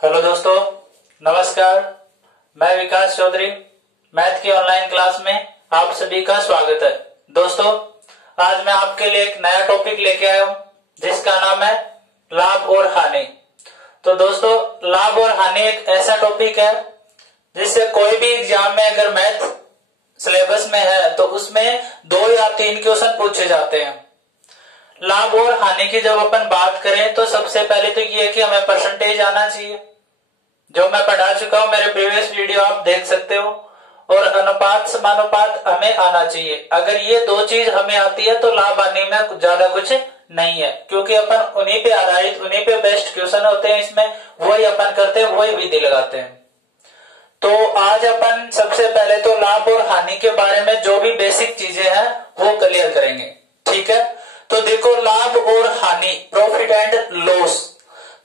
Hello दोस्तों, नमस्कार। मैं विकास चौधरी, मैथ की ऑनलाइन क्लास में आप सभी का स्वागत है। दोस्तों, आज मैं आपके लिए एक नया टॉपिक लेके आया हूं जिसका नाम है लाभ और हानि। तो दोस्तों, लाभ और हानि एक ऐसा टॉपिक है जिससे कोई भी एग्जाम में अगर मैथ सिलेबस में है तो उसमें 2 या 3 क्वेश्चन पूछे जाते हैं। लाभ और हानि की जब अपन बात करें तो सबसे पहले तो ये है कि हमें परसेंटेज आना चाहिए, जो मैं पढ़ा चुका हूं, मेरे प्रीवियस वीडियो आप देख सकते हो। और अनुपात समानुपात हमें आना चाहिए। अगर ये 2 चीज हमें आती है तो लाभ हानि में ज्यादा कुछ नहीं है, क्योंकि अपन उन्हीं पे आधारित, उन्हीं पे बेस्ट क्वेश्चन होते हैं, इसमें वही अपन करते हैं, वही विधि लगाते हैं। तो आज अपन सबसे पहले तो लाभ और हानि के बारे में जो भी बेसिक चीजें हैं वो क्लियर करेंगे। ठीक है, तो देखो, लाभ और हानि, प्रॉफिट एंड लॉस।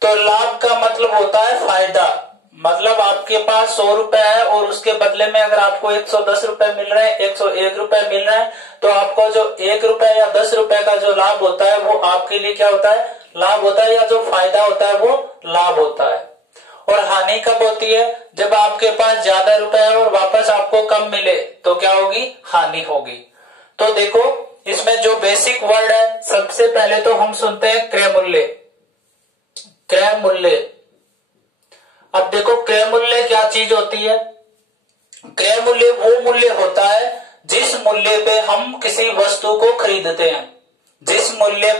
तो लाभ का मतलब होता है फायदा, मतलब आपके पास 100 रुपए है और उसके बदले में अगर आपको 110 रुपए मिल रहे हैं, 101 रुपए मिल रहे हैं, तो आपको जो 1 रुपए या 10 रुपए का जो लाभ होता है वो आपके लिए क्या होता है? लाभ होता है, या जो फायदा होता है वो लाभ होता है। और हानि कब होती है? जब आपके पास ज्यादा रुपए है और वापस आपको कम मिले तो क्या होगी? हानि होगी। तो देखो, इसमें जो बेसिक वर्ड है, सबसे पहले तो हम सुनते हैं क्रय मूल्य। क्रय मूल्य, अब देखो क्रय मूल्य क्या चीज होती है? क्रय मूल्य वो मूल्य होता है जिस मूल्य पे हम किसी वस्तु को खरीदते हैं। जिस मूल्य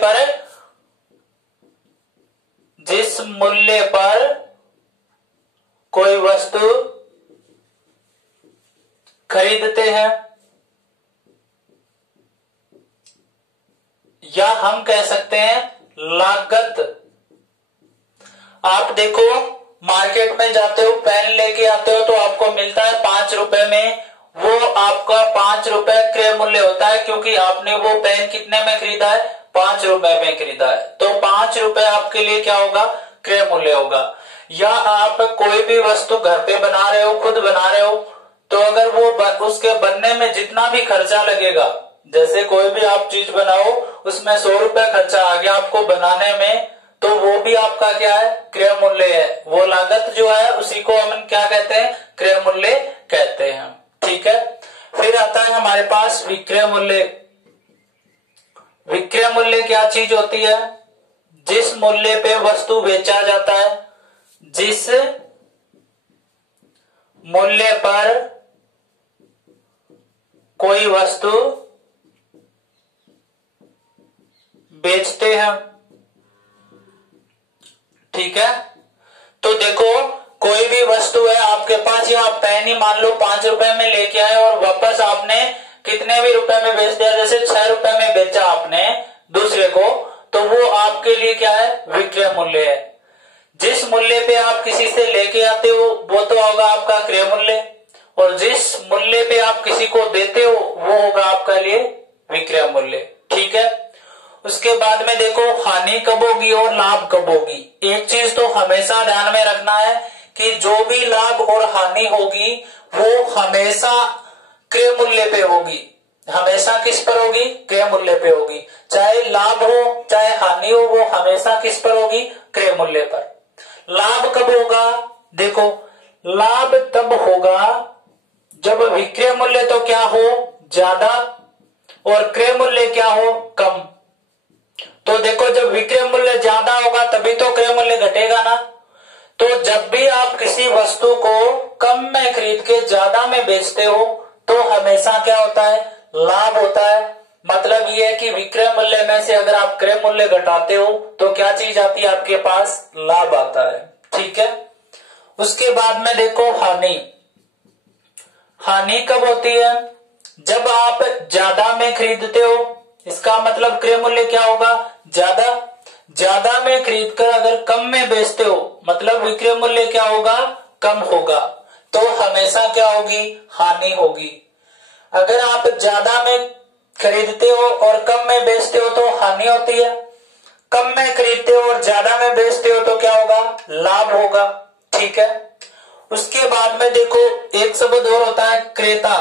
पर कोई वस्तु खरीदते हैं, या हम कह सकते हैं लागत। आप देखो, मार्केट में जाते हो, पेन लेके आते हो तो आपको मिलता है 5 रुपए में। वो आपका 5 रुपए क्रय मूल्य होता है, क्योंकि आपने वो पेन कितने में खरीदा है? 5 रुपए में खरीदा है। तो 5 रुपए आपके लिए क्या होगा? क्रय मूल्य होगा। या आप कोई भी वस्तु घर पे बना रहे हो, खुद बना रहे हो, तो अगर वो उसके बनने में जितना भी खर्चा लगेगा, जैसे कोई भी आप चीज बनाओ, उसमें 100 रुपए खर्चा आ गया आपको बनाने में, तो वो भी आपका क्या है? क्रय मूल्य है। वो लागत जो है उसी को हम क्या कहते हैं? क्रय मूल्य कहते हैं। ठीक है, फिर आता है हमारे पास विक्रय मूल्य। विक्रय मूल्य क्या चीज होती है? जिस मूल्य पे वस्तु बेचा जाता है, जिस मूल्य पर कोई वस्तु बेचते हैं। ठीक है, तो देखो, कोई भी वस्तु है आपके पास, या आप पेन ही मान लो 5 रुपए में लेके आए और वापस आपने कितने भी रुपए में बेच दिया, जैसे 6 रुपए में बेचा आपने दूसरे को, तो वो आपके लिए क्या है? विक्रय मूल्य है। जिस मूल्य पे आप किसी से लेके आते हो वो तो होगा आपका क्रय मूल्य, और जिस मूल्य पे आप किसी को देते हो वो होगा आपका लिए विक्रय मूल्य। ठीक है, उसके बाद में देखो, हानि कब होगी और लाभ कब होगी। एक चीज तो हमेशा ध्यान में रखना है कि जो भी लाभ और हानि होगी वो हमेशा क्रय मूल्य पे होगी। हमेशा किस पर होगी? क्रय मूल्य पे होगी। चाहे लाभ हो चाहे हानि हो, वो हमेशा किस पर होगी? क्रय मूल्य पर। लाभ कब होगा? देखो, लाभ तब होगा जब विक्रय मूल्य तो क्या हो? ज्यादा, और क्रय मूल्य क्या हो? कम। तो देखो, जब विक्रय मूल्य ज्यादा होगा तभी तो क्रय मूल्य घटेगा ना। तो जब भी आप किसी वस्तु को कम में खरीद के ज्यादा में बेचते हो तो हमेशा क्या होता है? लाभ होता है। मतलब ये है कि विक्रय मूल्य में से अगर आप क्रय मूल्य घटाते हो तो क्या चीज आती है आपके पास? लाभ आता है। ठीक है, उसके बाद में देखो हानि। हानि कब होती है? जब आप ज्यादा में खरीदते हो, इसका मतलब क्रय मूल्य क्या होगा? ज्यादा। ज्यादा में खरीद कर अगर कम में बेचते हो, मतलब विक्रय मूल्य क्या होगा? कम होगा। तो हमेशा क्या होगी? हानि होगी। अगर आप ज्यादा में खरीदते हो और कम में बेचते हो तो हानि होती है। कम में खरीदते हो और ज्यादा में बेचते हो तो क्या होगा? लाभ होगा। ठीक है, उसके बाद में देखो, एक शब्द और होता है क्रेता।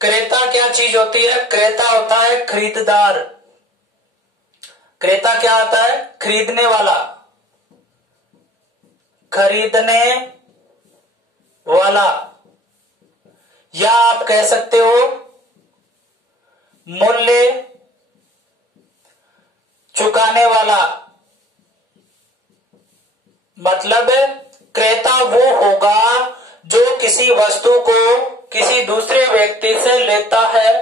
क्रेता क्या चीज होती है? क्रेता होता है खरीददार। क्रेता क्या आता है? खरीदने वाला। खरीदने वाला, या आप कह सकते हो मूल्य चुकाने वाला। मतलब क्रेता वो होगा जो किसी वस्तु को किसी दूसरे व्यक्ति से लेता है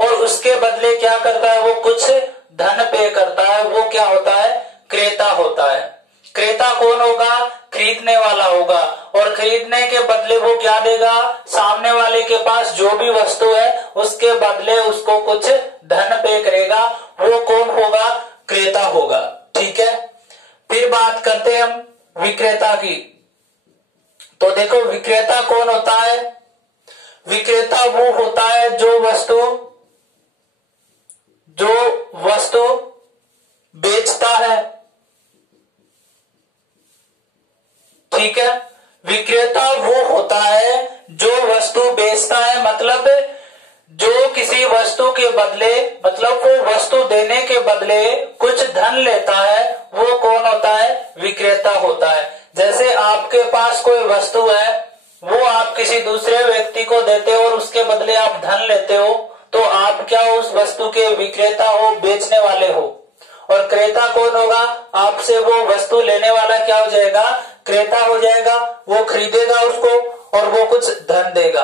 और उसके बदले क्या करता है, वो कुछ धन पे करता है, वो क्या होता है, क्रेता होता है। क्रेता कौन होगा, खरीदने वाला होगा, और खरीदने के बदले वो क्या देगा, सामने वाले के पास जो भी वस्तु है उसके बदले उसको कुछ धन पे करेगा, वो कौन होगा, क्रेता होगा। ठीक है, फिर बात करते हैं हम विक्रेता की। तो देखो विक्रेता कौन होता है, विक्रेता वो होता है जो वस्तु बेचता है। ठीक है, विक्रेता वो होता है जो वस्तु बेचता है, मतलब जो किसी वस्तु के बदले, मतलब वो वस्तु देने के बदले कुछ धन लेता है, वो कौन होता है, विक्रेता होता है। जैसे आपके पास कोई वस्तु है, वो आप किसी दूसरे व्यक्ति को देते हो और उसके बदले आप धन लेते हो, तो आप क्या हो, उस वस्तु के विक्रेता हो, बेचने वाले हो। और क्रेता कौन होगा, आपसे वो वस्तु लेने वाला क्या हो जाएगा, क्रेता हो जाएगा। वो खरीदेगा उसको और वो कुछ धन देगा।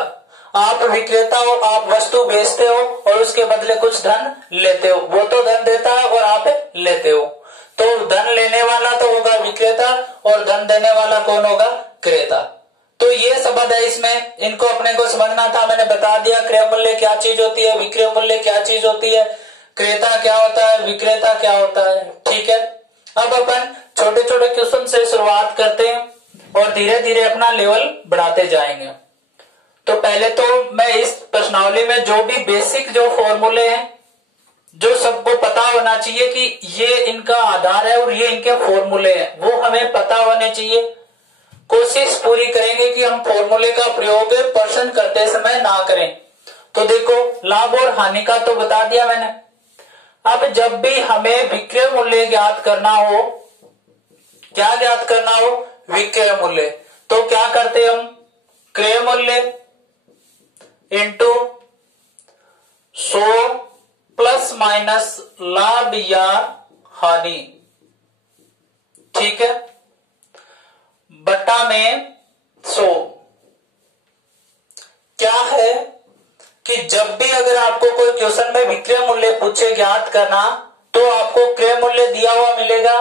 आप विक्रेता हो, आप वस्तु बेचते हो और उसके बदले कुछ धन लेते हो, वो तो धन देता है और आप लेते हो। तो धन लेने वाला तो होगा विक्रेता और धन देने वाला कौन होगा, क्रेता। तो ये शब्द है इसमें, इनको अपने को समझना था, मैंने बता दिया। क्रय मूल्य क्या चीज होती है, विक्रय मूल्य क्या चीज होती है, क्रेता क्या होता है, विक्रेता क्या होता है। ठीक है, अब अपन छोटे छोटे क्वेश्चन से शुरुआत करते हैं और धीरे धीरे अपना लेवल बढ़ाते जाएंगे। तो पहले तो मैं इस प्रश्नावली में जो भी बेसिक जो फॉर्मूले हैं, जो सबको पता होना चाहिए कि ये इनका आधार है और ये इनके फॉर्मूले हैं, वो हमें पता होने चाहिए। कोशिश पूरी करेंगे कि हम फॉर्मूले का प्रयोग प्रश्न करते समय ना करें। तो देखो लाभ और हानि का तो बता दिया मैंने। अब जब भी हमें विक्रय मूल्य ज्ञात करना हो, क्या ज्ञात करना हो, विक्रय मूल्य, तो क्या करते हम, क्रय मूल्य इंटू 100 प्लस माइनस लाभ या हानि, ठीक है, बटा में 100। क्या है कि जब भी अगर आपको कोई क्वेश्चन में विक्रय मूल्य पूछे ज्ञात करना, तो आपको क्रय मूल्य दिया हुआ मिलेगा,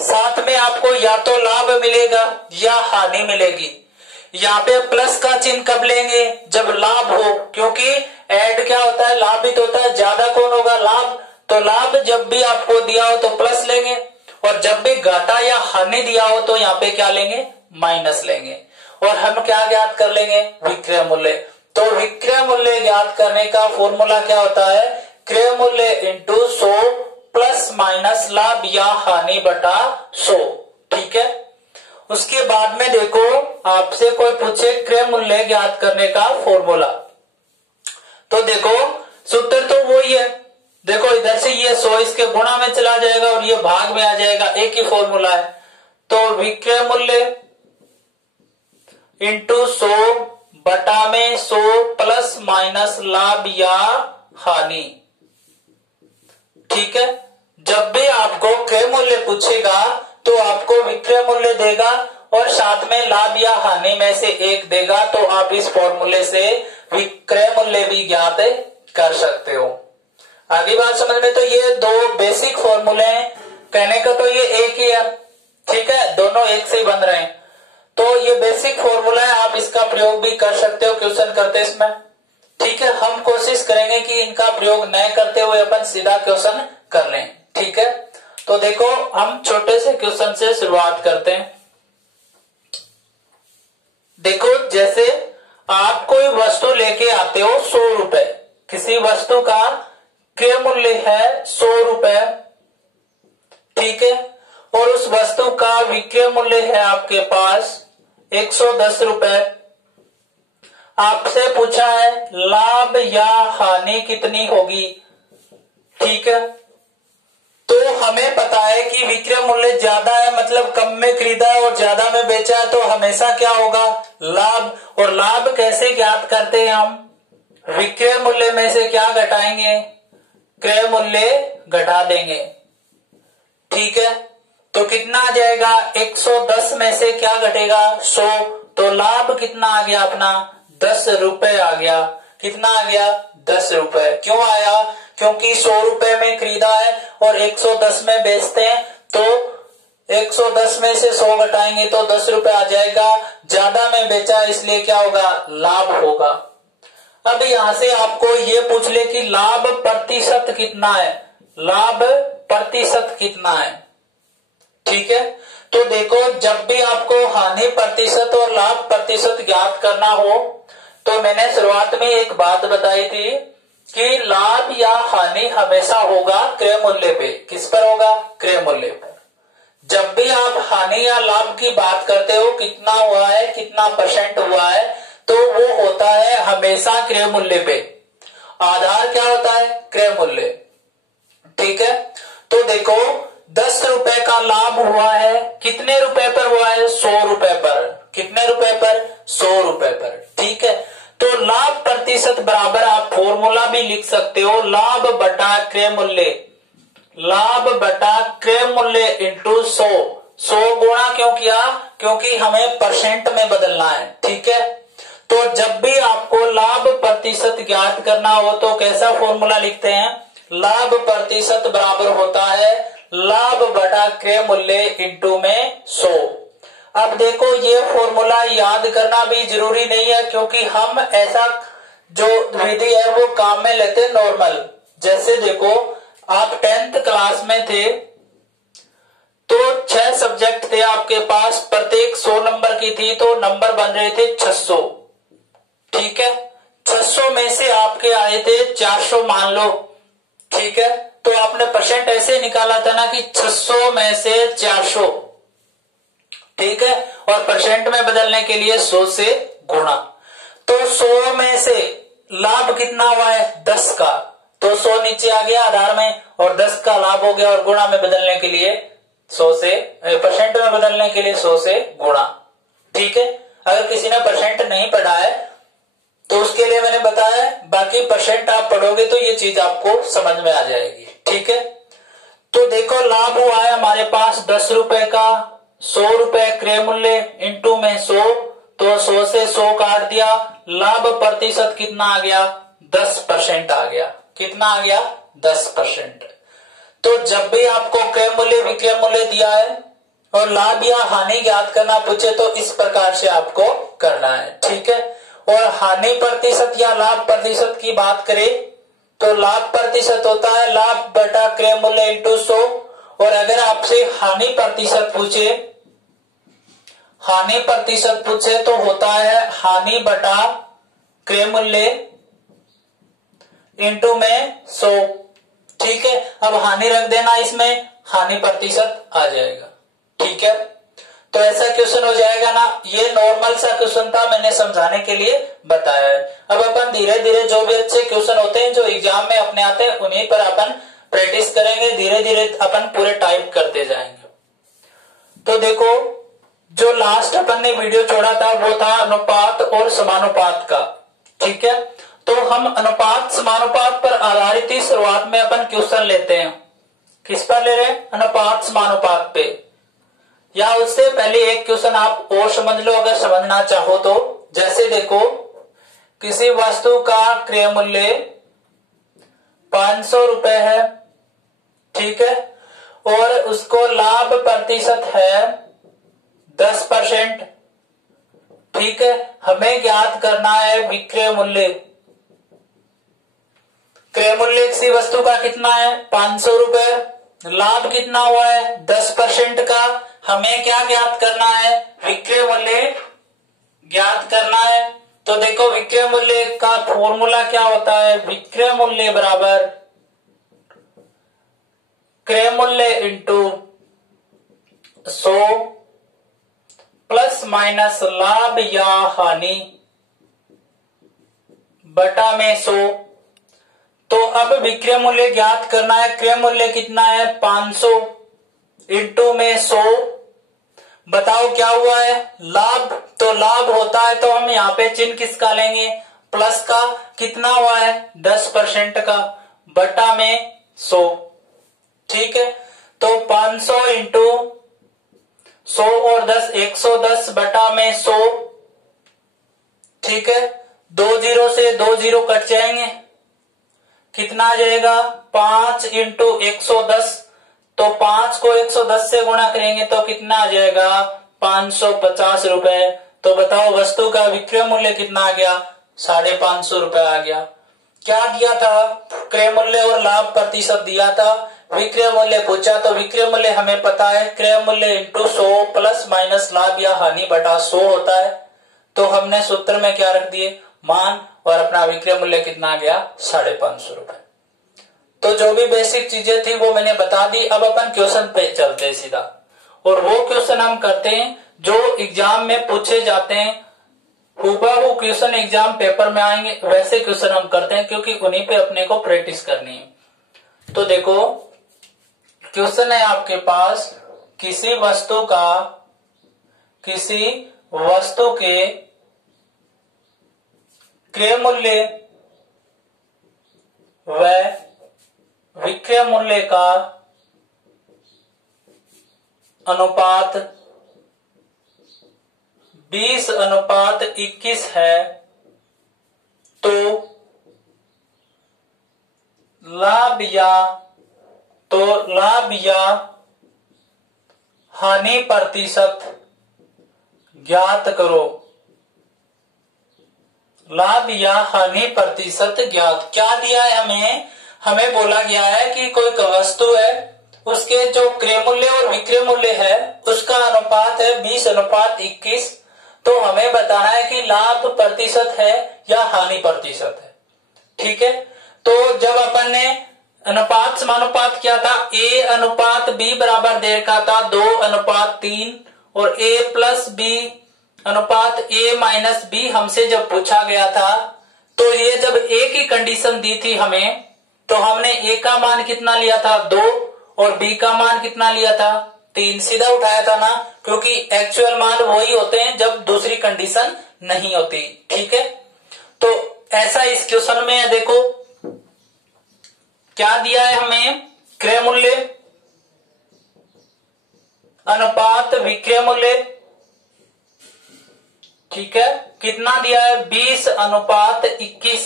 साथ में आपको या तो लाभ मिलेगा या हानि मिलेगी। यहाँ पे प्लस का चिन्ह कब लेंगे, जब लाभ हो, क्योंकि ऐड क्या होता है, लाभित होता है, ज्यादा कौन होगा, लाभ। तो लाभ जब भी आपको दिया हो तो प्लस लेंगे, और जब भी घाटा या हानि दिया हो तो यहाँ पे क्या लेंगे, माइनस लेंगे। और हम क्या ज्ञात कर लेंगे, विक्रय मूल्य। तो विक्रय मूल्य ज्ञात करने का फॉर्मूला क्या होता है, क्रय मूल्य इंटू 100 प्लस माइनस लाभ या हानि बटा 100। ठीक है, उसके बाद में देखो आपसे कोई पूछे क्रय मूल्य ज्ञात करने का फॉर्मूला, तो देखो सूत्र तो वही है। देखो इधर से ये 100 इसके गुणा में चला जाएगा और ये भाग में आ जाएगा, एक ही फॉर्मूला है। तो विक्रय मूल्य इंटू 100 बटा में 100 प्लस माइनस लाभ या हानि। ठीक है, जब भी आपको क्रय मूल्य पूछेगा तो आपको विक्रय मूल्य देगा और साथ में लाभ या हानि में से एक देगा, तो आप इस फॉर्मूले से विक्रय मूल्य भी ज्ञात कर सकते हो। आगे बात समझ में, तो ये दो बेसिक फॉर्मूले हैं, कहने का तो ये एक ही है। ठीक है, दोनों एक से बन रहे हैं, तो ये बेसिक फॉर्मूला है, आप इसका प्रयोग भी कर सकते हो क्वेश्चन करते इसमें। ठीक है, हम कोशिश करेंगे कि इनका प्रयोग न करते हुए अपन सीधा क्वेश्चन कर लें। ठीक है, तो देखो हम छोटे से क्वेश्चन से शुरुआत करते हैं। देखो जैसे आप कोई वस्तु लेके आते हो 100 रुपए, किसी वस्तु का क्रय मूल्य है 100 रुपए, ठीक है, और उस वस्तु का विक्रय मूल्य है आपके पास 110 रुपए। आपसे पूछा है लाभ या हानि कितनी होगी। ठीक है, तो हमें पता है कि विक्रय मूल्य ज्यादा है, मतलब कम में खरीदा है और ज्यादा में बेचा है, तो हमेशा क्या होगा, लाभ। और लाभ कैसे ज्ञात करते हैं हम, विक्रय मूल्य में से क्या घटाएंगे, क्रय मूल्य घटा देंगे। ठीक है, तो कितना आ जाएगा, 110 में से क्या घटेगा, 100, तो लाभ कितना आ गया अपना, 10 रुपए आ गया। कितना आ गया, 10 रुपए। क्यों आया, क्योंकि 100 रुपए में खरीदा है और 110 में बेचते हैं, तो 110 में से 100 घटाएंगे तो 10 रुपए आ जाएगा। ज्यादा में बेचा इसलिए क्या होगा, लाभ होगा। अब यहां से आपको ये पूछ ले कि लाभ प्रतिशत कितना है, लाभ प्रतिशत कितना है। ठीक है, तो देखो जब भी आपको हानि प्रतिशत और लाभ प्रतिशत ज्ञात करना हो, तो मैंने शुरुआत में एक बात बताई थी कि लाभ या हानि हमेशा होगा क्रय मूल्य पे। किस पर होगा, क्रय मूल्य पर। जब भी आप हानि या लाभ की बात करते हो, कितना हुआ है, कितना % हुआ है, तो वो होता है हमेशा क्रय मूल्य पे। आधार क्या होता है, क्रय मूल्य। ठीक है, तो देखो 10 रुपए का लाभ हुआ है, कितने रुपए पर हुआ है, 100 रुपए पर। कितने रुपए पर, 100 रुपए पर। ठीक है, तो लाभ प्रतिशत बराबर आप फॉर्मूला भी लिख सकते हो, लाभ बटा क्रय मूल्य, लाभ बटा क्रय मूल्य इंटू 100। 100 गुणा क्यों किया, क्योंकि हमें % में बदलना है। ठीक है, तो जब भी आपको लाभ प्रतिशत ज्ञात करना हो तो कैसा फॉर्मूला लिखते हैं, लाभ प्रतिशत बराबर होता है लाभ बटा क्रय मूल्य इंटू में 100। अब देखो ये फॉर्मूला याद करना भी जरूरी नहीं है, क्योंकि हम ऐसा जो विधि है वो काम में लेते नॉर्मल। जैसे देखो आप 10th क्लास में थे तो 6 सब्जेक्ट थे आपके पास, प्रत्येक 100 नंबर की थी, तो नंबर बन रहे थे 600। ठीक है, 600 में से आपके आए थे 400 मान लो। ठीक है, तो आपने % ऐसे निकाला था ना कि 600 में से 400। ठीक है, और % में बदलने के लिए 100 से गुणा। तो 100 में से लाभ कितना हुआ है, 10 का, तो 100 नीचे आ गया आधार में और 10 का लाभ हो गया, और गुणा में बदलने के लिए 100 से, % में बदलने के लिए 100 से गुणा। ठीक है, अगर किसी ने % नहीं पढ़ा है तो उसके लिए मैंने बताया, बाकी % आप पढ़ोगे तो ये चीज आपको समझ में आ जाएगी। ठीक है, तो देखो लाभ हुआ है हमारे पास 10 रुपए का, 100 रुपए क्रय मूल्य इंटू में 100, तो 100 से 100 काट दिया, लाभ प्रतिशत कितना आ गया, 10% आ गया। कितना आ गया, 10%। तो जब भी आपको क्रय मूल्य विक्रय मूल्य दिया है और लाभ या हानि ज्ञात करना पूछे तो इस प्रकार से आपको करना है। ठीक है, और हानि प्रतिशत या लाभ प्रतिशत की बात करें तो लाभ प्रतिशत होता है लाभ बटा क्रय मूल्य इंटू 100, और अगर आपसे हानि प्रतिशत पूछे, हानि प्रतिशत पूछे तो होता है हानि बटा क्रय मूल्य इंटू में 100। ठीक है, अब हानि रख देना, इसमें हानि प्रतिशत आ जाएगा। ठीक है, तो ऐसा क्वेश्चन हो जाएगा ना। ये नॉर्मल सा क्वेश्चन था, मैंने समझाने के लिए बताया है। अब अपन धीरे धीरे जो भी अच्छे क्वेश्चन होते हैं जो एग्जाम में अपने आते हैं उन्हीं पर अपन प्रैक्टिस करेंगे, धीरे धीरे अपन पूरे टाइप करते जाएंगे। तो देखो जो लास्ट अपन ने वीडियो छोड़ा था वो था अनुपात और समानुपात का। ठीक है, तो हम अनुपात समानुपात पर आधारित ही शुरुआत में अपन क्वेश्चन लेते हैं। किस पर ले रहे हैं, अनुपात समानुपात पे। या उससे पहले एक क्वेश्चन आप और समझ लो अगर समझना चाहो तो। जैसे देखो किसी वस्तु का क्रय मूल्य 500 रुपए है, ठीक है, और उसको लाभ प्रतिशत है 10%। ठीक है, हमें ज्ञात करना है विक्रय मूल्य। क्रय मूल्य किसी वस्तु का कितना है, 500 रुपए, लाभ कितना हुआ है 10% का, हमें क्या ज्ञात करना है, विक्रय मूल्य ज्ञात करना है। तो देखो विक्रय मूल्य का फॉर्मूला क्या होता है, विक्रय मूल्य बराबर क्रय मूल्य इंटू 100 प्लस माइनस लाभ या हानि बटा में 100। तो अब विक्रय मूल्य ज्ञात करना है, क्रय मूल्य कितना है 500, इंटू में 100। बताओ क्या हुआ है, लाभ। तो लाभ होता है तो हम यहाँ पे चिन्ह किसका लेंगे, प्लस का। कितना हुआ है, 10% का, बटा में 100। ठीक है, तो 500 इंटू 100 और 10, 110 बटा में 100। ठीक है, 2 जीरो से 2 जीरो कट जाएंगे, कितना आ जाएगा, 5 इंटू 110। तो 5 को 110 से गुणा करेंगे तो कितना आ जाएगा, 550 रुपए। तो बताओ वस्तु का विक्रय मूल्य कितना आ गया, 550 रुपए आ गया। क्या दिया था, क्रय मूल्य और लाभ प्रतिशत दिया था, विक्रय मूल्य पूछा। तो विक्रय मूल्य हमें पता है, क्रय मूल्य इंटू 100 प्लस माइनस लाभ या हानि बटा 100 होता है। तो हमने सूत्र में क्या रख दिए, मान, और अपना विक्रय मूल्य कितना आ गया, 550 रुपए। तो जो भी बेसिक चीजें थी वो मैंने बता दी। अब अपन क्वेश्चन पे चलते हैं सीधा, और वो क्वेश्चन हम करते हैं जो एग्जाम में पूछे जाते हैं। हूबहू क्वेश्चन एग्जाम पेपर में आएंगे वैसे क्वेश्चन हम करते हैं, क्योंकि उन्हीं पे अपने को प्रैक्टिस करनी है। तो देखो क्वेश्चन है आपके पास, किसी वस्तु के क्रय मूल्य व विक्रय मूल्य का अनुपात 20:21 है, तो लाभ या हानि प्रतिशत ज्ञात करो। लाभ या हानि प्रतिशत ज्ञात। क्या दिया है हमें बोला गया है कि कोई वस्तु है, उसके जो क्रय मूल्य और विक्रय मूल्य है उसका अनुपात है 20:21। तो हमें बताना है कि लाभ प्रतिशत है या हानि प्रतिशत है। ठीक है, तो जब अपन ने अनुपात समानुपात किया था, A/B बराबर दे रखा था 2:3, और A+B/A-B हमसे जब पूछा गया था, तो ये जब A की कंडीशन दी थी हमें, तो हमने A का मान कितना लिया था, 2, और B का मान कितना लिया था, 3। सीधा उठाया था ना, क्योंकि एक्चुअल मान वही होते हैं जब दूसरी कंडीशन नहीं होती। ठीक है, तो ऐसा इस क्वेश्चन में देखो क्या दिया है हमें, क्रय मूल्य अनुपात विक्रय मूल्य। ठीक है, कितना दिया है, 20:21।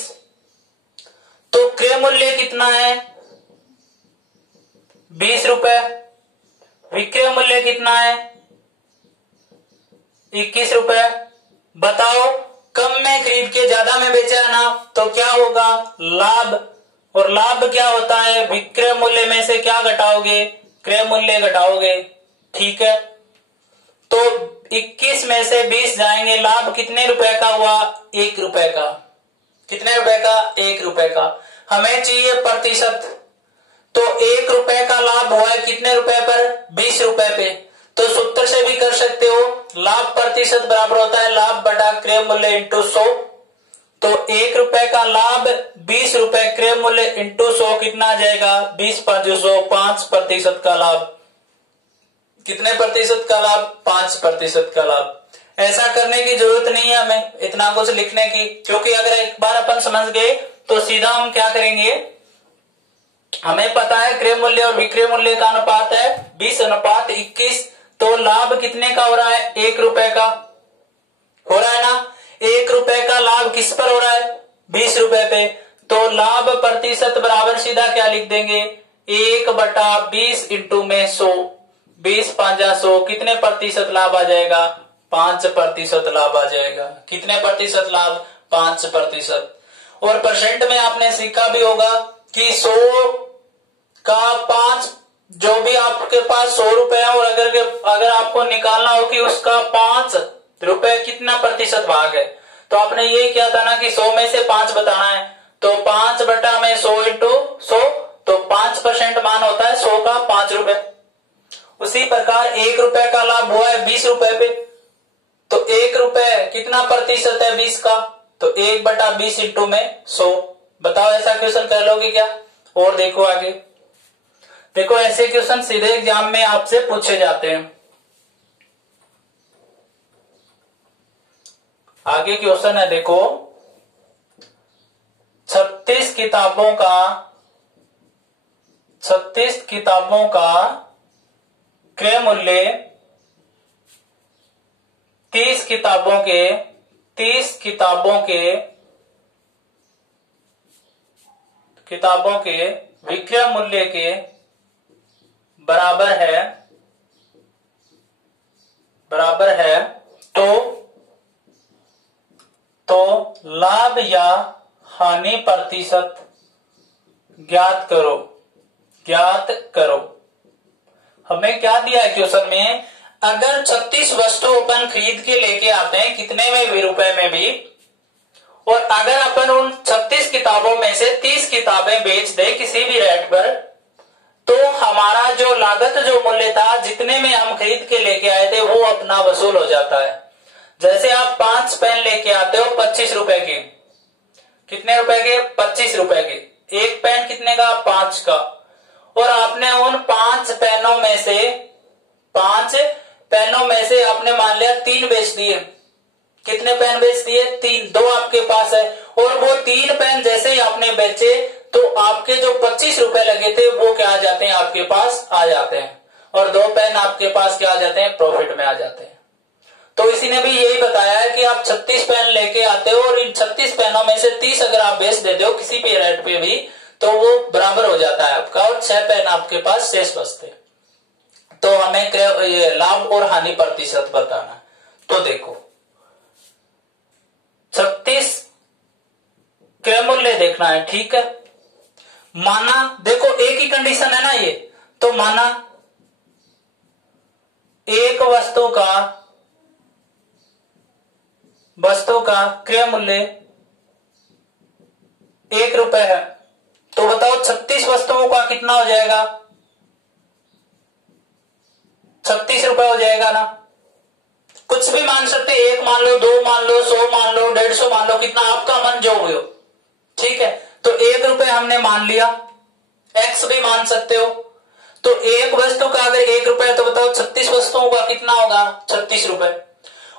तो क्रय मूल्य कितना है, 20 रुपए, विक्रय मूल्य कितना है, 21 रुपए। बताओ कम में खरीद के ज्यादा में बेचा है ना, तो क्या होगा, लाभ। और लाभ क्या होता है, विक्रय मूल्य में से क्या घटाओगे, क्रय मूल्य घटाओगे। ठीक है, तो 21 में से 20 जाएंगे, लाभ कितने रुपए का हुआ, 1 रुपए का। कितने रुपए का, 1 रुपए का। हमें चाहिए प्रतिशत, तो 1 रुपए का लाभ हुआ है कितने रुपए पर, 20 रुपए पे। तो सूत्र से भी कर सकते हो, लाभ प्रतिशत बराबर होता है लाभ बटा क्रय मूल्य इंटू 100। तो 1 रुपए का लाभ 20 रुपए क्रय मूल्य इंटू 100 कितना आ जाएगा, 20×500, 5% का लाभ। कितने प्रतिशत का लाभ, 5% का लाभ। ऐसा करने की जरूरत नहीं है हमें इतना कुछ लिखने की, क्योंकि अगर एक बार अपन समझ गए तो सीधा हम क्या करेंगे, हमें पता है क्रय मूल्य और विक्रय मूल्य का अनुपात है 20:21। तो लाभ कितने का हो रहा है, 1 रुपए का हो रहा है ना। 1 रुपए का लाभ किस पर हो रहा है, 20 रुपए पे। तो लाभ प्रतिशत बराबर सीधा क्या लिख देंगे, 1/20 इंटू में 100, 20×500, कितने प्रतिशत लाभ आ जाएगा, 5% लाभ आ जाएगा। कितने प्रतिशत लाभ, 5%। और परसेंट में आपने सीखा भी होगा कि 100 का 5, जो भी आपके पास 100 रुपए है, और अगर आपको निकालना हो कि उसका 5 रुपए कितना प्रतिशत भाग है, तो आपने ये किया था ना कि 100 में से 5 बताना है। तो 5/100 इंटू 100, तो 5% मान होता है 100 का 5 रुपए। उसी प्रकार 1 रुपए का लाभ हुआ है 20 रुपए पे, तो 1 रुपए कितना प्रतिशत है 20 का, तो 1/20 इंटू में 100। बताओ ऐसा क्वेश्चन कर लोगे क्या। और देखो आगे, देखो ऐसे क्वेश्चन सीधे एग्जाम में आपसे पूछे जाते हैं। आगे क्वेश्चन है देखो, 36 किताबों का क्रय मूल्य 30 किताबों के विक्रय मूल्य के बराबर है तो लाभ या हानि प्रतिशत ज्ञात करो। हमें क्या दिया है क्वेश्चन में, अगर 36 वस्तु अपन खरीद के लेके आते हैं, कितने में भी, रुपए में भी, और अगर अपन उन 36 किताबों में से 30 किताबें बेच दे किसी भी रेट पर, तो हमारा जो लागत जो मूल्य था, जितने में हम खरीद के लेके आए थे, वो अपना वसूल हो जाता है। जैसे आप 5 पेन लेके आते हो 25 रुपए के, कितने रुपए के, 25 रुपए के। एक पेन कितने का, 5 का, और आपने उन 5 पेनों में से आपने मान लिया 3 बेच दिए। कितने पेन बेच दिए, 3, 2 आपके पास है, और वो 3 पेन जैसे ही आपने बेचे तो आपके जो 25 रुपए लगे थे वो क्या आ जाते हैं, आपके पास आ जाते हैं, और 2 पेन आपके पास क्या आ जाते हैं, प्रॉफिट में आ जाते हैं। तो इसी ने भी यही बताया है कि आप 36 पेन लेके आते हो और इन 36 पेनों में से 30 अगर आप बेच देते हो किसी भी रेट पे भी, तो वो बराबर हो जाता है आपका, और 6 पेन आपके पास शेष बचते। तो हमें ये लाभ और हानि प्रतिशत बताना। तो देखो 36 क्रय मूल्य देखना है, ठीक है। माना देखो एक ही कंडीशन है ना ये, तो माना एक वस्तु का क्रय मूल्य 1 रुपए है, तो बताओ 36 वस्तुओं का कितना हो जाएगा, 36 रुपए हो जाएगा ना। कुछ भी मान सकते, 1 मान लो, 2 मान लो, 100 मान लो, 150 मान लो, कितना आपका मन जो हो, ठीक है। तो 1 रुपए हमने मान लिया, x भी मान सकते हो। तो एक वस्तु का अगर 1 रुपए है तो बताओ 36 वस्तुओं का कितना होगा, 36 रुपए।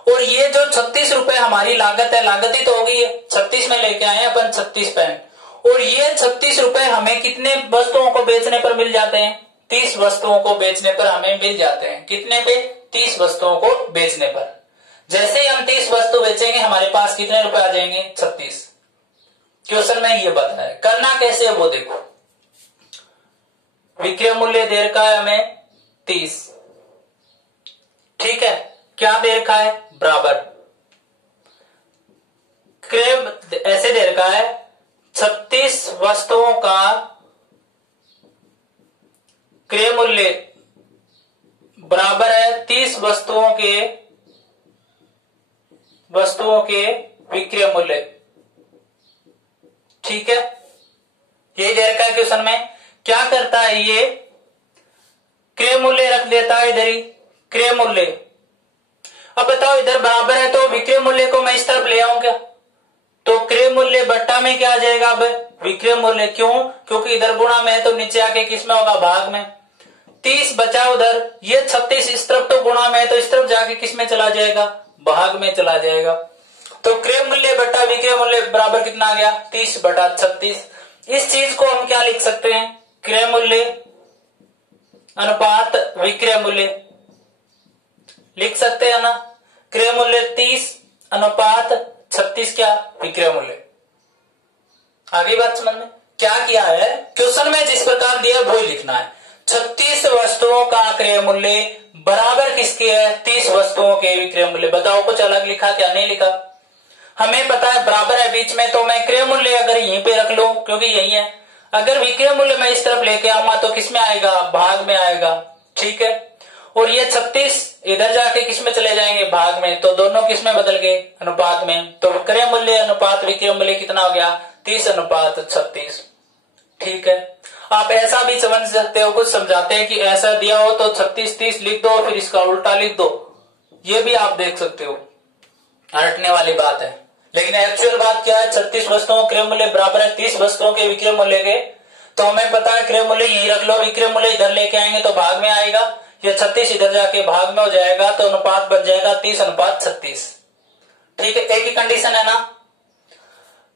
और ये जो 36 रुपए हमारी लागत है, लागत ही तो हो गई है, 36 में लेके आए अपन 36 पेन, और ये 36 रुपए हमें कितने वस्तुओं को बेचने पर मिल जाते हैं, 30 वस्तुओं को बेचने पर हमें मिल जाते हैं। कितने पे, 30 वस्तुओं को बेचने पर। जैसे ही हम 30 वस्तु बेचेंगे हमारे पास कितने रुपए आ जाएंगे, 36। क्वेश्चन में ये बताया, करना कैसे है वो देखो। विक्रय मूल्य दे रखा है हमें 30, ठीक है। क्या दे रखा है, बराबर। क्रय ऐसे दे रखा है, 36 वस्तुओं का क्रय मूल्य बराबर है 30 वस्तुओं के विक्रय मूल्य, ठीक है। ये दे रखा है क्वेश्चन में। क्या करता है ये, क्रय मूल्य रख देता है इधर ही, क्रय मूल्य। अब बताओ इधर बराबर है तो विक्रय मूल्य को मैं इस तरफ ले आऊं क्या, तो क्रय मूल्य बट्टा में क्या आ जाएगा, अब विक्रय मूल्य। क्यों, क्योंकि इधर गुणा में है तो नीचे आके किस में होगा, भाग में। 30 बचा उधर, ये 36 इस तरफ तो गुणा में है तो इस तरफ जाके किस में चला जाएगा, भाग में चला जाएगा। तो क्रय मूल्य बट्टा विक्रय मूल्य बराबर कितना आ गया, 30 बटा 36। इस चीज को हम क्या लिख सकते हैं, क्रय मूल्य अनुपात विक्रय मूल्य लिख सकते हैं ना। क्रय मूल्य 30 अनुपात 36 क्या, विक्रय मूल्य। आगे बात समझ में। क्या किया है, क्वेश्चन में जिस प्रकार दिया वो लिखना है। 36 वस्तुओं का क्रय मूल्य बराबर किसके है, 30 वस्तुओं के विक्रय मूल्य। बताओ कुछ अलग लिखा क्या, नहीं लिखा। हमें पता है बराबर है बीच में, तो मैं क्रय मूल्य अगर यहीं पे रख लूं क्योंकि यही है। अगर विक्रय मूल्य मैं इस तरफ लेके आऊंगा तो किसमें आएगा, भाग में आएगा, ठीक है। और ये 36 इधर जाके किसमें चले जाएंगे, भाग में, तो दोनों किसमें बदल गए, अनुपात में। तो क्रय मूल्य अनुपात विक्रय मूल्य कितना हो गया, 30 अनुपात 36, ठीक है। आप ऐसा भी समझ सकते हो, कुछ समझाते हैं कि ऐसा दिया हो तो 36 30 लिख दो, फिर इसका उल्टा लिख दो, ये भी आप देख सकते हो, हटने वाली बात है। लेकिन एक्चुअल बात क्या है, 36 वस्तुओं क्रय मूल्य बराबर है 30 वस्तुओं के विक्रय मूल्य के। तो हमें पता है क्रय मूल्य यही रख लो, विक्रय मूल्य इधर लेके आएंगे तो भाग में आएगा, ये 36 इधर जाके भाग में हो जाएगा, तो अनुपात बन जाएगा 30:36। ठीक है, एक ही कंडीशन है ना।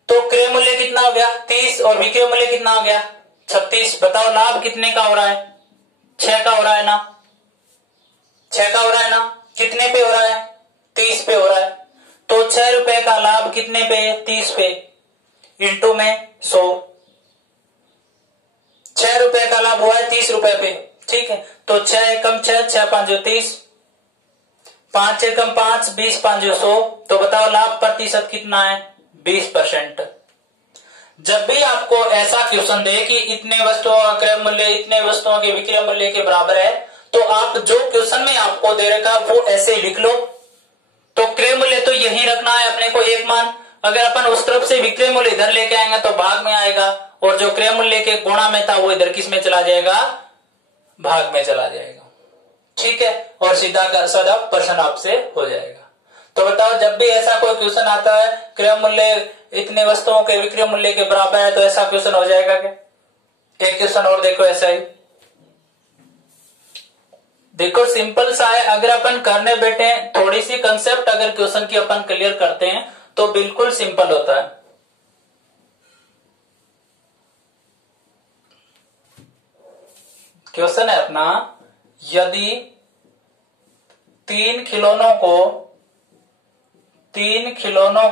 तो क्रय मूल्य कितना हो गया 30 और विक्रय मूल्य कितना हो गया 36। बताओ लाभ कितने का हो रहा है, 6 का हो रहा है ना, 6 का हो रहा है ना। कितने पे हो रहा है 30 पे हो रहा है, तो 6 रुपए का लाभ कितने पे 30 पे, इंटू में 100। 6 रुपए का लाभ हुआ है 30 रुपए पे। ठीक है, तो 6 एकम 6, 6 5 30, 5 एकम 5, 20 5 100। तो बताओ लाभ प्रतिशत कितना है 20%। जब भी आपको ऐसा क्वेश्चन दे कि इतने वस्तुओं का क्रय मूल्य इतने वस्तुओं के विक्रय मूल्य के बराबर है, तो आप जो क्वेश्चन में आपको दे रखा वो ऐसे लिख लो। तो क्रय मूल्य तो यही रखना है अपने को एक मान, अगर अपन उस तरफ से विक्रय मूल्य इधर लेके आएंगे तो भाग में आएगा, और जो क्रय मूल्य के गुणा में था वो इधर किस में चला जाएगा, भाग में चला जाएगा। ठीक है, और सीधा का साधा प्रश्न आपसे हो जाएगा। तो बताओ जब भी ऐसा कोई क्वेश्चन आता है क्रय मूल्य इतने वस्तुओं के विक्रय मूल्य के बराबर है, तो ऐसा क्वेश्चन हो जाएगा क्या। एक क्वेश्चन और देखो ऐसा ही, देखो सिंपल सा है, अगर अपन करने बैठे हैं थोड़ी सी कंसेप्ट अगर क्वेश्चन की अपन क्लियर करते हैं तो बिल्कुल सिंपल होता है। क्वेश्चन है अपना, यदि 3 खिलौनों को 4 खिलौनों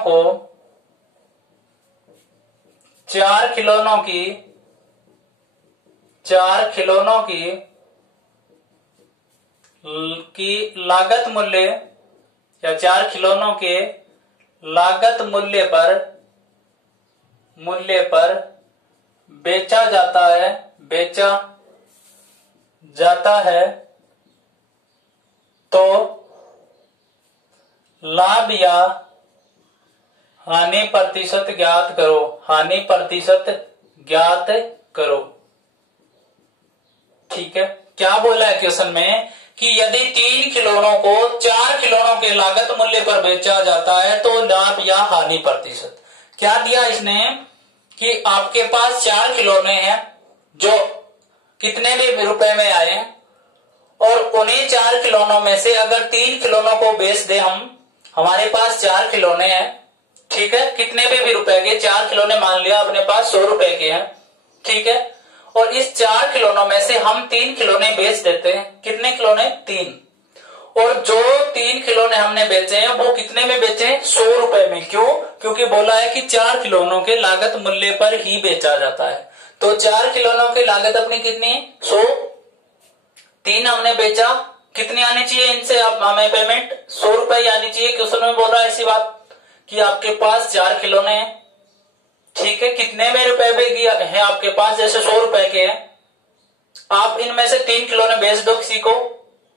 की लागत मूल्य या 4 खिलौनों के लागत मूल्य पर बेचा जाता है तो लाभ या हानि प्रतिशत ज्ञात करो। ठीक है, क्या बोला है क्वेश्चन में कि यदि 3 खिलौनों को 4 खिलौनों के लागत मूल्य पर बेचा जाता है तो लाभ या हानि प्रतिशत। क्या दिया इसने कि आपके पास 4 खिलौने हैं जो कितने भी रुपए में आए, और उन्हीं 4 खिलौनों में से अगर 3 खिलौनों को बेच दे हम, हमारे पास 4 खिलौने हैं, ठीक है, कितने भी रुपए के 4 खिलौने मान लिया अपने पास 100 रुपए के हैं। ठीक है, और इस 4 खिलौनों में से हम 3 खिलौने बेच देते हैं। कितने खिलौने 3, और जो 3 खिलौने हमने बेचे हैं वो कितने में बेचे हैं 100 रुपए में। क्यों, क्योंकि बोला है कि 4 खिलौनों के लागत मूल्य पर ही बेचा जाता है। तो 4 खिलौनों की लागत अपनी कितनी 100, 3 हमने बेचा, कितनी आनी चाहिए इनसे आप हमें पेमेंट 100 रुपए आनी चाहिए। क्वेश्चन में बोल रहा है ऐसी बात कि आपके पास 4 खिलौने हैं, ठीक है, कितने में रुपए है आपके पास, जैसे 100 रुपए के हैं, आप इनमें से 3 खिलौने बेच दो किसी को,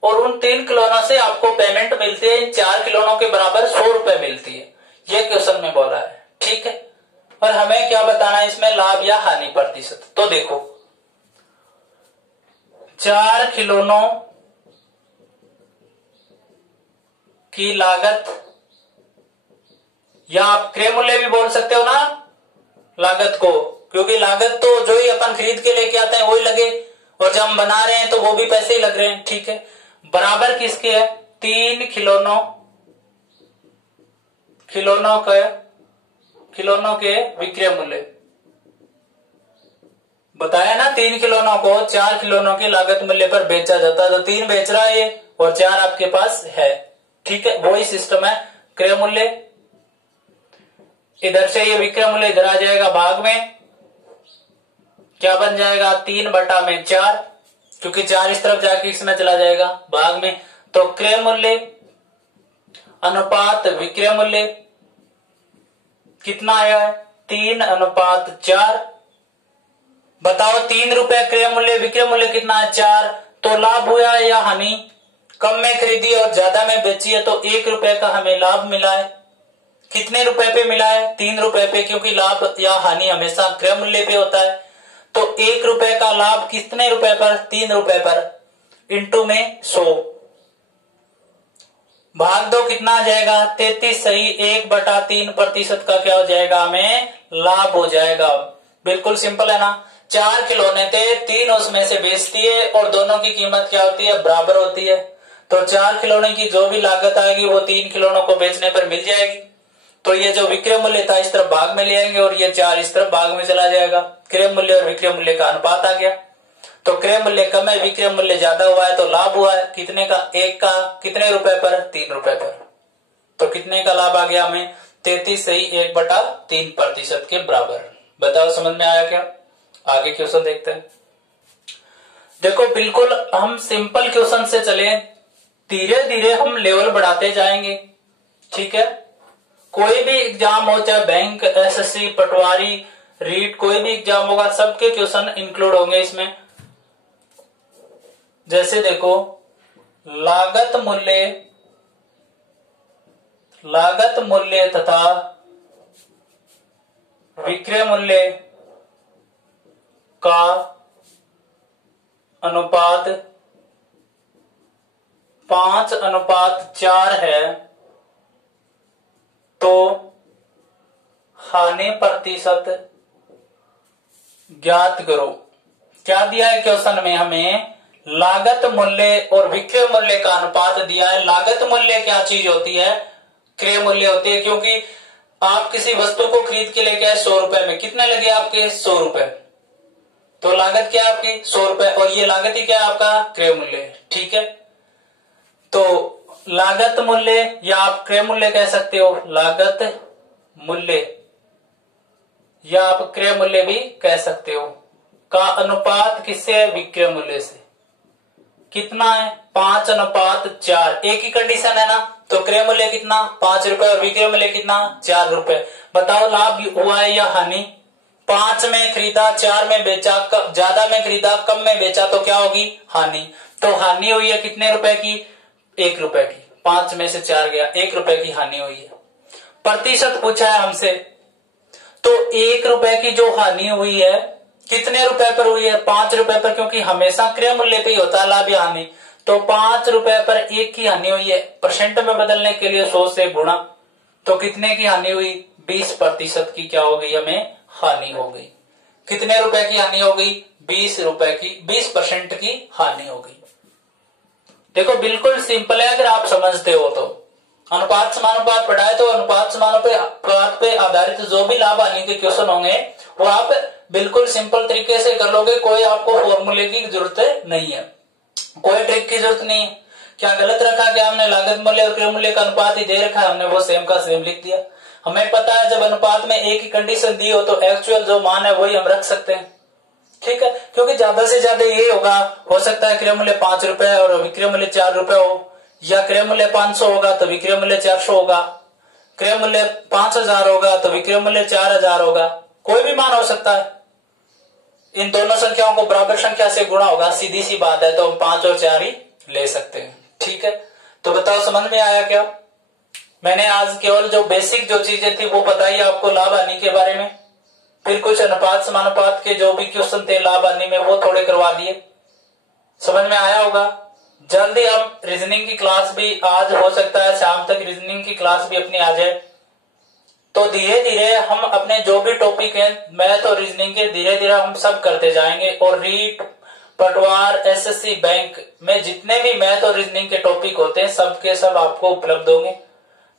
और उन 3 खिलौनों से आपको पेमेंट मिलती है, इन 4 खिलौनों के बराबर 100 रुपए मिलती है। ये क्वेश्चन में बोला है। ठीक है, और हमें क्या बताना है इसमें, लाभ या हानि प्रतिशत। तो देखो 4 खिलौनों की लागत, या आप क्रय मूल्य भी बोल सकते हो ना लागत को, क्योंकि लागत तो जो ही अपन खरीद के लेके आते हैं वही लगे, और जब हम बना रहे हैं तो वो भी पैसे ही लग रहे हैं। ठीक है, बराबर किसके है 3 खिलौनों के विक्रय मूल्य। बताया ना 3 खिलौनों को 4 खिलौनों की लागत मूल्य पर बेचा जाता है, तो 3 बेच रहा है ये और 4 आपके पास है। ठीक है, वही सिस्टम है, क्रय मूल्य इधर से ये विक्रय मूल्य इधर आ जाएगा भाग में, क्या बन जाएगा 3/4, क्योंकि 4 इस तरफ जाके इसमें चला जाएगा भाग में। तो क्रय मूल्य अनुपात विक्रय मूल्य कितना आया है 3:4। बताओ 3 रुपए क्रय मूल्य, विक्रय मूल्य कितना है 4, तो लाभ हुआ या हानि, कम में खरीदी और ज्यादा में बेची है तो 1 रुपए का हमें लाभ मिला है। कितने रुपए पे मिला है 3 रुपए पे, क्योंकि लाभ या हानि हमेशा क्रय मूल्य पे होता है। तो 1 रुपए का लाभ कितने रुपए पर 3 रुपए पर, इंटू में 100, भाग दो कितना आ जाएगा 33 सही, 1/3% का क्या हो जाएगा हमें लाभ हो जाएगा। बिल्कुल सिंपल है ना। 4 खिलौने थे, 3 उसमें से बेच दिए और दोनों की कीमत क्या होती है, बराबर होती है। तो 4 खिलौने की जो भी लागत आएगी वो 3 खिलौनों को बेचने पर मिल जाएगी। तो ये जो विक्रय मूल्य था इस तरफ भाग में ले आएंगे और ये 4 इस तरफ भाग में चला जाएगा। क्रय मूल्य और विक्रय मूल्य का अनुपात आ गया। तो क्रय मूल्य कम है, विक्रय मूल्य ज्यादा हुआ है, तो लाभ हुआ है कितने का, एक का, कितने रुपए पर, 3 रुपए पर। तो कितने का लाभ आ गया हमें, 33.1/3% के बराबर। बताओ समझ में आया क्या? आगे क्वेश्चन देखते हैं। देखो बिल्कुल हम सिंपल क्वेश्चन से चले, धीरे धीरे हम लेवल बढ़ाते जाएंगे। ठीक है, कोई भी एग्जाम हो, चाहे बैंक, एसएससी, पटवारी, रीट, कोई भी एग्जाम होगा, सबके क्वेश्चन इंक्लूड होंगे इसमें। जैसे देखो लागत मूल्य तथा विक्रय मूल्य का अनुपात 5:4 है, तो हानि प्रतिशत ज्ञात करो। क्या दिया है क्वेश्चन में, हमें लागत मूल्य और विक्रय मूल्य का अनुपात दिया है। लागत मूल्य क्या चीज होती है, क्रय मूल्य होती है, क्योंकि आप किसी वस्तु को खरीद के लेके आए 100 रुपए में, कितने लगे आपके, 100 रुपए, तो लागत क्या है आपकी 100 रुपए, और ये लागत ही क्या है आपका, क्रय मूल्य। ठीक है, तो लागत मूल्य या आप क्रय मूल्य कह सकते हो, लागत मूल्य या आप क्रय मूल्य भी कह सकते हो, का अनुपात किससे है, विक्रय मूल्य से। कितना है, 5:4। एक ही कंडीशन है ना, तो क्रय मूल्य कितना, 5 रुपए और विक्रय मूल्य कितना, 4 रुपए। बताओ लाभ हुआ है या हानि। 5 में खरीदा, 4 में बेचा, ज्यादा में खरीदा, कम में बेचा, तो क्या होगी, हानि। तो हानि हुई है कितने रुपए की, 1 रुपए की। 5 में से 4 गया, 1 रुपए की हानि हुई है। प्रतिशत पूछा है हमसे, तो 1 रुपए की जो हानि हुई है कितने रुपए पर हुई है, 5 रुपए पर, क्योंकि हमेशा क्रय मूल्य पे ही होता है लाभ या हानि। तो 5 रुपए पर 1 की हानि हुई है, परसेंट में बदलने के लिए 100 से गुणा, तो कितने की हानि हुई, 20% की क्या हो गई, हमें हानि हो गई। कितने रुपए की हानि हो गई, 20 रुपए की, 20% की हानि हो गई। देखो बिल्कुल सिंपल है, अगर आप समझते हो तो। अनुपात समानुपात पढ़ाए तो अनुपात समानुपात पे आधारित जो भी लाभ हानि के क्वेश्चन होंगे वो आप बिल्कुल सिंपल तरीके से कर लोगे। कोई आपको फॉर्मूले की जरूरत नहीं है, कोई ट्रिक की जरूरत नहीं है। क्या गलत रखा, क्या हमने लागत मूल्य और क्रय मूल्य का अनुपात ही दे रखा है, हमने वो सेम का सेम लिख दिया। हमें पता है जब अनुपात में एक ही कंडीशन दी हो तो एक्चुअल जो मान है वही हम रख सकते हैं। ठीक है, क्योंकि ज्यादा से ज्यादा ये होगा, हो सकता है क्रय मूल्य 5 रुपए और विक्रय मूल्य 4 रुपए हो, या क्रय मूल्य 500 होगा तो विक्रय मूल्य 400 होगा, क्रय मूल्य 5000 होगा तो विक्रय मूल्य 4000 होगा, कोई भी मान हो सकता है। इन दोनों संख्याओं को बराबर संख्या से गुणा होगा, सीधी सी बात है, तो हम 5 और 4 ही ले सकते हैं। ठीक है, तो बताओ समझ में आया क्या? मैंने आज केवल जो बेसिक जो चीजें थी वो बताई आपको लाभ हानि के बारे में, फिर कुछ अनुपात समानुपात के जो भी क्वेश्चन थे लाभ हानि में वो थोड़े करवा दिए। समझ में आया होगा। जल्दी हम रीजनिंग की क्लास भी, आज हो सकता है शाम तक रीजनिंग की क्लास भी अपनी आ जाए। तो धीरे धीरे हम अपने जो भी टॉपिक हैं मैथ और रीजनिंग के, धीरे धीरे हम सब करते जाएंगे। और रीट, पटवार, एसएससी, बैंक में जितने भी मैथ और रीजनिंग के टॉपिक होते हैं सब के सब आपको उपलब्ध होंगे।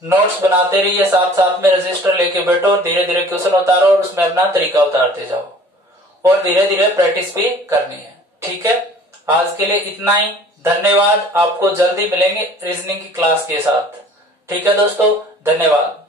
नोट्स बनाते रहिए, साथ साथ में रजिस्टर लेके बैठो, धीरे धीरे क्वेश्चन उतारो और उसमें अपना तरीका उतारते जाओ और धीरे धीरे प्रैक्टिस भी करनी है। ठीक है, आज के लिए इतना ही। धन्यवाद, आपको जल्दी मिलेंगे रीजनिंग की क्लास के साथ। ठीक है दोस्तों, धन्यवाद।